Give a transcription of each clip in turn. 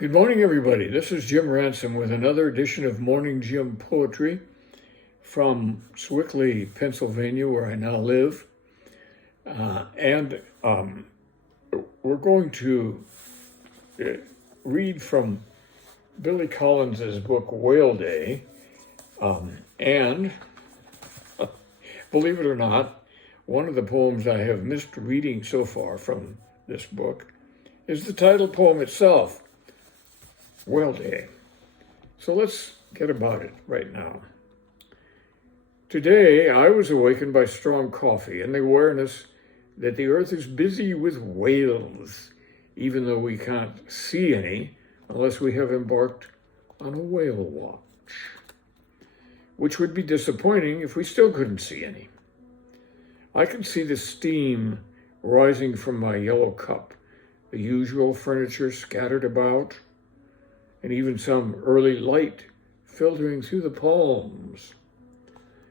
Good morning, everybody. This is Jim Ransom with another edition of Morning Jim Poetry from Swickley, Pennsylvania, where I now live. And we're going to read from Billy Collins's book, Whale Day. And believe it or not, one of the poems I have missed reading so far from this book is the title poem itself, Whale Day. So let's get about it right now. Today, I was awakened by strong coffee and the awareness that the earth is busy with whales, even though we can't see any unless we have embarked on a whale watch, which would be disappointing if we still couldn't see any. I can see the steam rising from my yellow cup, the usual furniture scattered about, and even some early light filtering through the palms.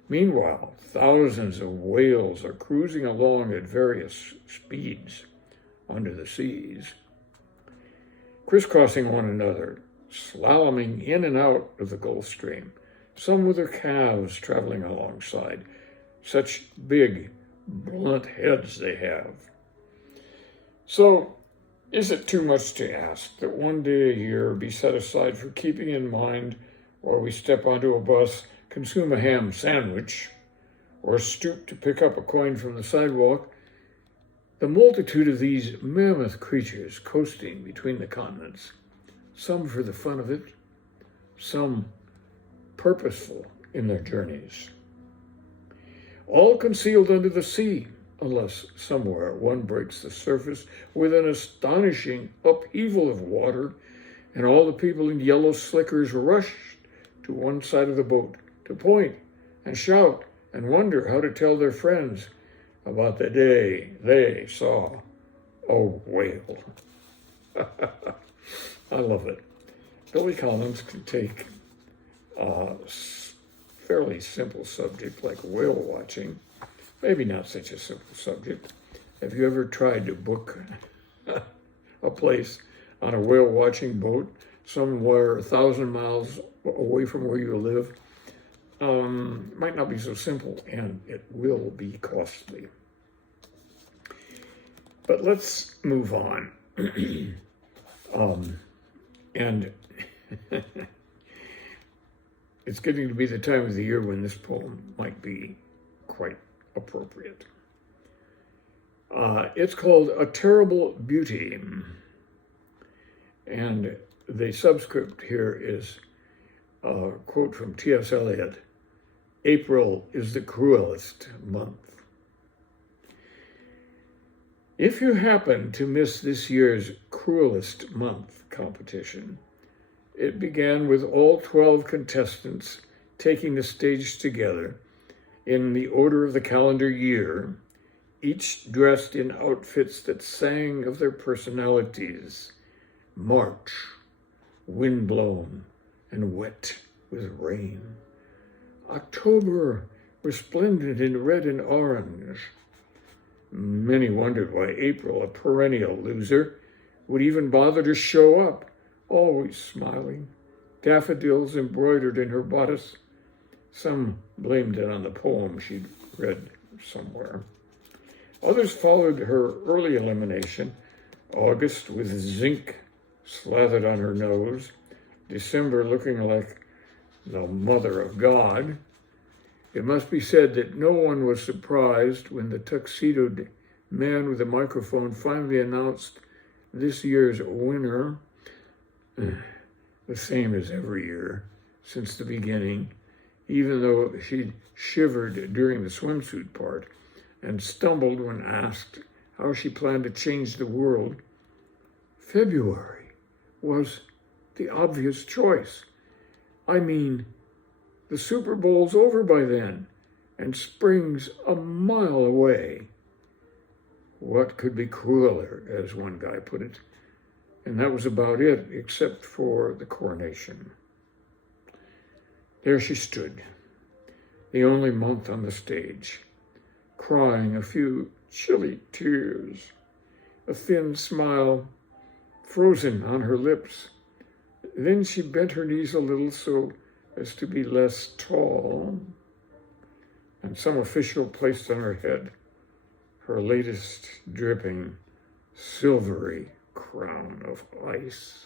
Meanwhile, thousands of whales are cruising along at various speeds under the seas, crisscrossing one another, slaloming in and out of the Gulf Stream, some with their calves traveling alongside. Such big, blunt heads they have. So, is it too much to ask that one day a year be set aside for keeping in mind while we step onto a bus, consume a ham sandwich, or stoop to pick up a coin from the sidewalk, the multitude of these mammoth creatures coasting between the continents, some for the fun of it, some purposeful in their journeys, all concealed under the sea, unless somewhere one breaks the surface with an astonishing upheaval of water, and all the people in yellow slickers rush to one side of the boat to point and shout and wonder how to tell their friends about the day they saw a whale. I love it. Billy Collins can take a fairly simple subject like whale watching, maybe not such a simple subject. Have you ever tried to book a place on a whale watching boat somewhere 1,000 miles away from where you live? Might not be so simple, and it will be costly. But let's move on. And it's getting to be the time of the year when this poem might be quite appropriate. It's called A Terrible Beauty. And the subscript here is a quote from T.S. Eliot: "April is the cruelest month." If you happen to miss this year's Cruelest Month competition, it began with all 12 contestants taking the stage together in the order of the calendar year, each dressed in outfits that sang of their personalities: March, windblown and wet with rain; October, resplendent in red and orange. Many wondered why April, a perennial loser, would even bother to show up, always smiling, daffodils embroidered in her bodice. Some blamed it on the poem she'd read somewhere. Others followed her early elimination: August with zinc slathered on her nose, December looking like the Mother of God. It must be said that no one was surprised when the tuxedoed man with the microphone finally announced this year's winner, the same as every year since the beginning, even though she'd shivered during the swimsuit part and stumbled when asked how she planned to change the world. February was the obvious choice. I mean, the Super Bowl's over by then, and spring's a mile away. What could be crueler, as one guy put it? And that was about it, except for the coronation. There she stood, the only month on the stage, crying a few chilly tears, a thin smile frozen on her lips, Then she bent her knees a little so as to be less tall, and some official placed on her head her latest dripping silvery crown of ice.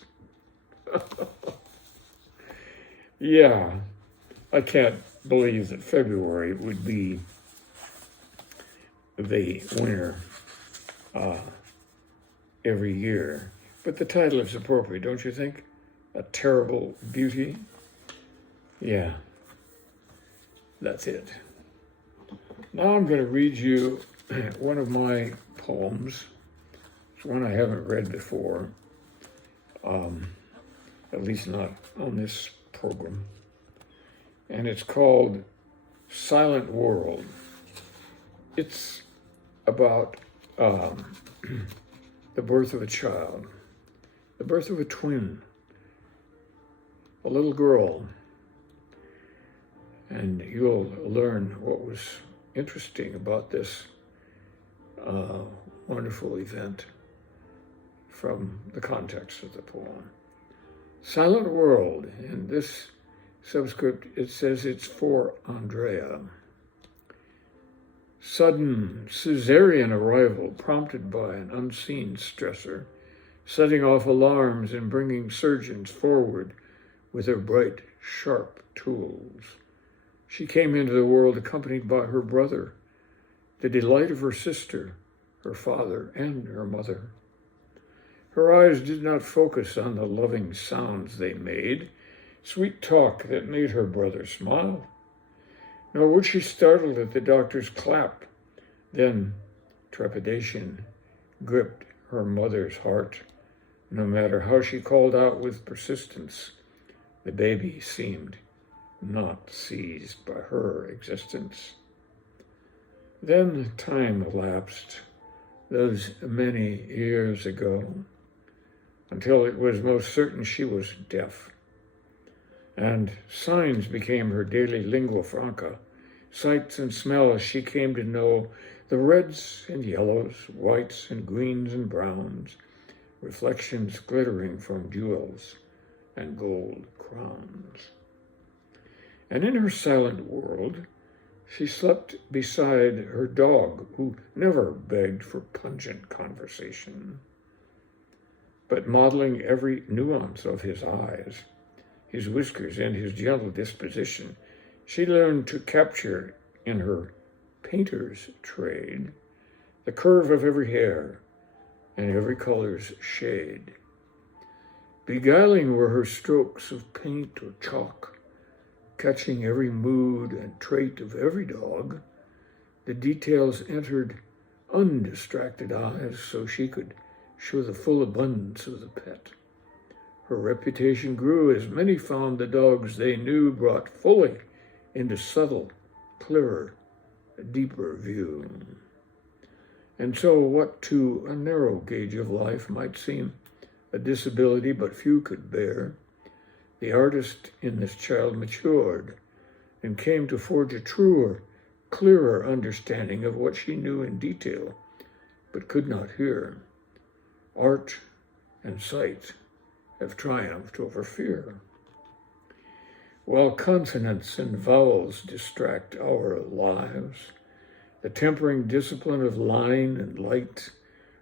Yeah, I can't believe that February would be the winter every year. But the title is appropriate, don't you think? A Terrible Beauty. Yeah, that's it. Now I'm going to read you one of my poems. It's one I haven't read before, at least not on this program. And it's called Silent World. It's about the birth of a child, the birth of a twin, a little girl. And you'll learn what was interesting about this wonderful event from the context of the poem. Silent World. In this subscript, it says it's for Andrea. Sudden cesarean arrival prompted by an unseen stressor, setting off alarms and bringing surgeons forward with their bright, sharp tools. She came into the world accompanied by her brother, the delight of her sister, her father, and her mother. Her eyes did not focus on the loving sounds they made, sweet talk that made her brother smile. Nor was she startled at the doctor's clap. Then trepidation gripped her mother's heart. No matter how she called out with persistence, the baby seemed not seized by her existence. Then time elapsed, those many years ago, until it was most certain she was deaf. And signs became her daily lingua franca, sights and smells she came to know, the reds and yellows, whites and greens and browns, reflections glittering from jewels and gold crowns. And in her silent world, she slept beside her dog, who never begged for pungent conversation, but modeling every nuance of his eyes, his whiskers, and his gentle disposition, she learned to capture in her painter's trade the curve of every hair and every color's shade. Beguiling were her strokes of paint or chalk, catching every mood and trait of every dog. The details entered undistracted eyes so she could show the full abundance of the pet. Her reputation grew as many found the dogs they knew brought fully into subtle, clearer, deeper view. And so what to a narrow gauge of life might seem a disability but few could bear, the artist in this child matured and came to forge a truer, clearer understanding of what she knew in detail but could not hear. Art and sight have triumphed over fear. While consonants and vowels distract our lives, the tempering discipline of line and light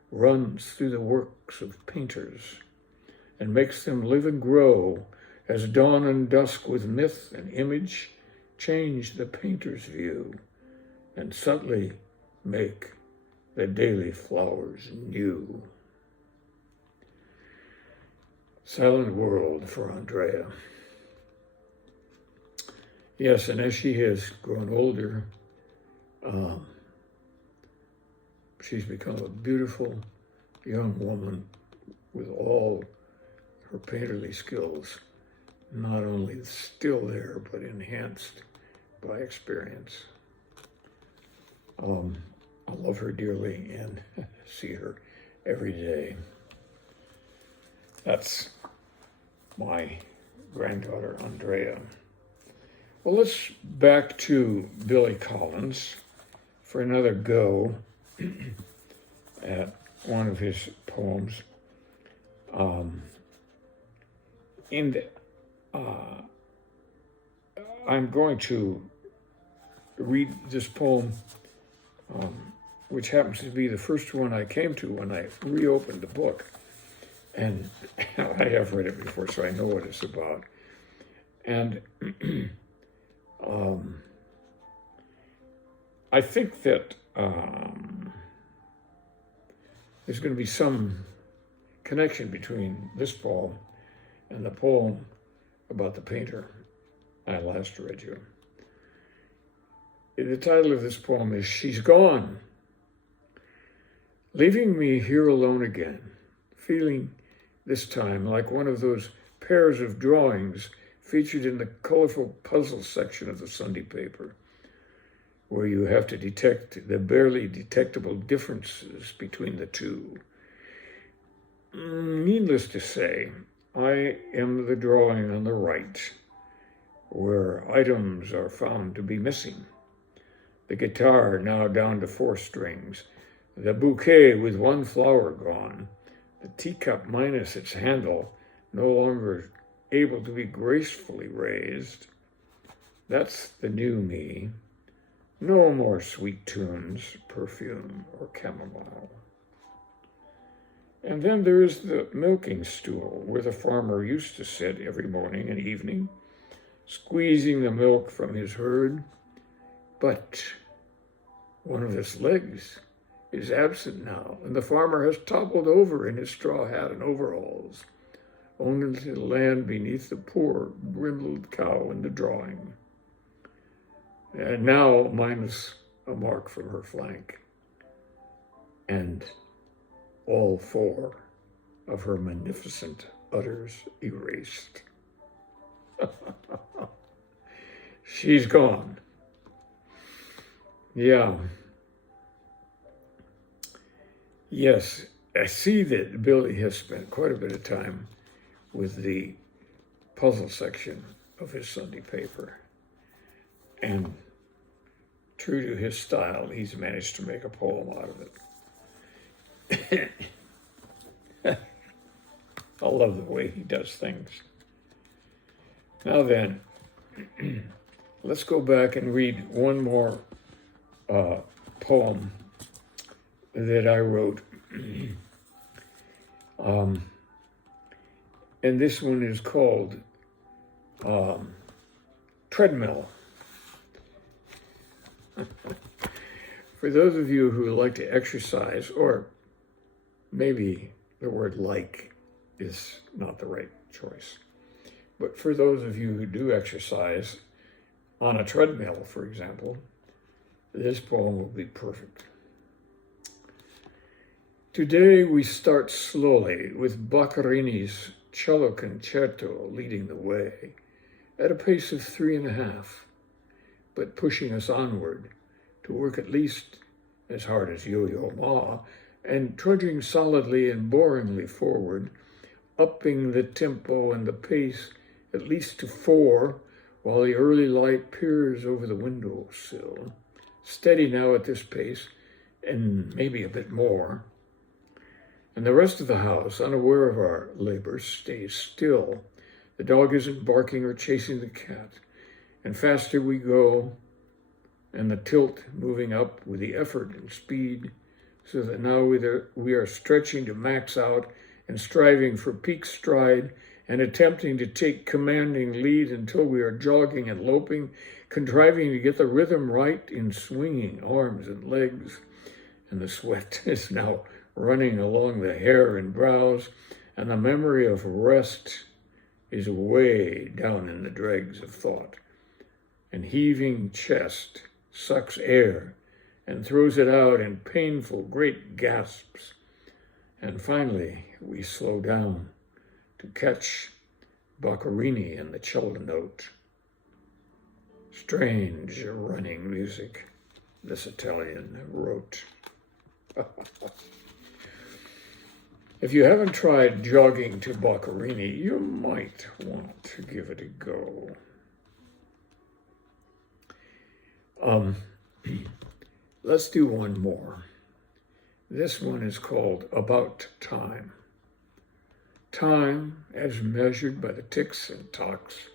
runs through the works of painters and makes them live and grow as dawn and dusk with myth and image change the painter's view and subtly make the daily flowers new. Silent World for Andrea. Yes, and as she has grown older, she's become a beautiful young woman with all her painterly skills, not only still there, but enhanced by experience. I love her dearly and see her every day. That's my granddaughter, Andrea. Well, let's back to Billy Collins for another go at one of his poems. And uh, I'm going to read this poem, which happens to be the first one I came to when I reopened the book. And I have read it before, so I know what it's about. And I think that there's going to be some connection between this poem and the poem about the painter I last read you. The title of this poem is She's Gone, leaving me here alone again, feeling this time like one of those pairs of drawings featured in the colorful puzzle section of the Sunday paper, where you have to detect the barely detectable differences between the two. Needless to say, I am the drawing on the right, where items are found to be missing. The guitar now down to 4 strings, the bouquet with 1 flower gone, the teacup minus its handle, no longer able to be gracefully raised. That's the new me. No more sweet tunes, perfume, or chamomile. And then there's the milking stool, where the farmer used to sit every morning and evening, squeezing the milk from his herd. But one of his legs is absent now, and the farmer has toppled over in his straw hat and overalls, only to land beneath the poor, brindled cow in the drawing. And now minus a mark from her flank, and all 4 of her magnificent udders erased. She's gone. Yeah. Yes, I see that Billy has spent quite a bit of time with the puzzle section of his Sunday paper. And true to his style, he's managed to make a poem out of it. I love the way he does things. Now then, let's go back and read one more poem that I wrote. And this one is called Treadmill. For those of you who like to exercise, or maybe the word like is not the right choice, but for those of you who do exercise on a treadmill, for example, this poem will be perfect. Today we start slowly with Boccherini's cello concerto leading the way at a pace of 3.5, but pushing us onward to work at least as hard as Yo-Yo Ma, and trudging solidly and boringly forward, upping the tempo and the pace at least to 4, while the early light peers over the windowsill, steady now at this pace, and maybe a bit more. And the rest of the house, unaware of our labors, stays still. The dog isn't barking or chasing the cat. And faster we go, and the tilt moving up with the effort and speed, so that now we are stretching to max out and striving for peak stride and attempting to take commanding lead until we are jogging and loping, contriving to get the rhythm right in swinging arms and legs. And the sweat is now running along the hair and brows, and the memory of rest is way down in the dregs of thought. And heaving chest sucks air and throws it out in painful, great gasps. And finally, we slow down to catch Boccherini in the cello note. Strange running music, this Italian wrote. If you haven't tried jogging to Boccherini, you might want to give it a go. Let's do one more. This one is called About Time. Time as measured by the ticks and tocks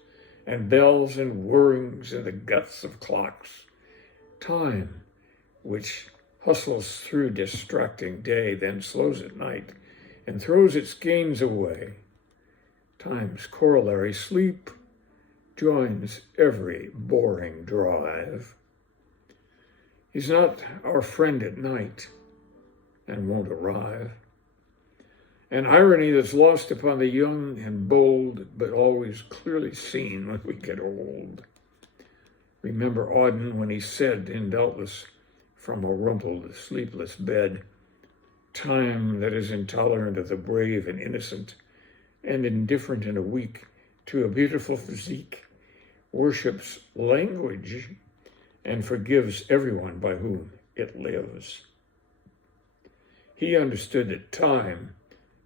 and bells and whirrings in the guts of clocks. Time which hustles through distracting day, then slows at night and throws its gains away. Time's corollary, sleep, joins every boring drive. He's not our friend at night and won't arrive. An irony that's lost upon the young and bold, but always clearly seen when we get old. Remember Auden when he said, in doubtless from a rumpled, sleepless bed, time that is intolerant of the brave and innocent and indifferent in a week to a beautiful physique, worships language and forgives everyone by whom it lives. He understood that time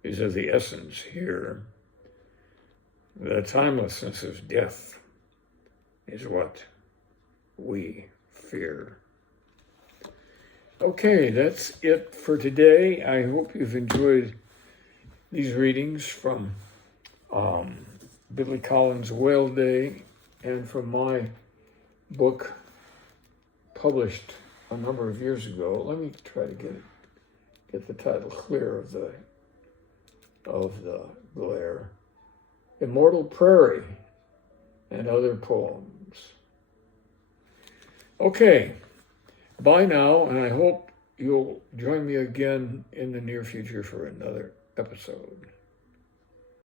is of the essence here. The timelessness of death is what we fear. Okay, that's it for today. I hope you've enjoyed these readings from Billy Collins' Whale Day and from my book published a number of years ago. Let me try to get the title clear of the glare. Immortal Prairie and Other Poems. Okay, bye now, and I hope you'll join me again in the near future for another episode.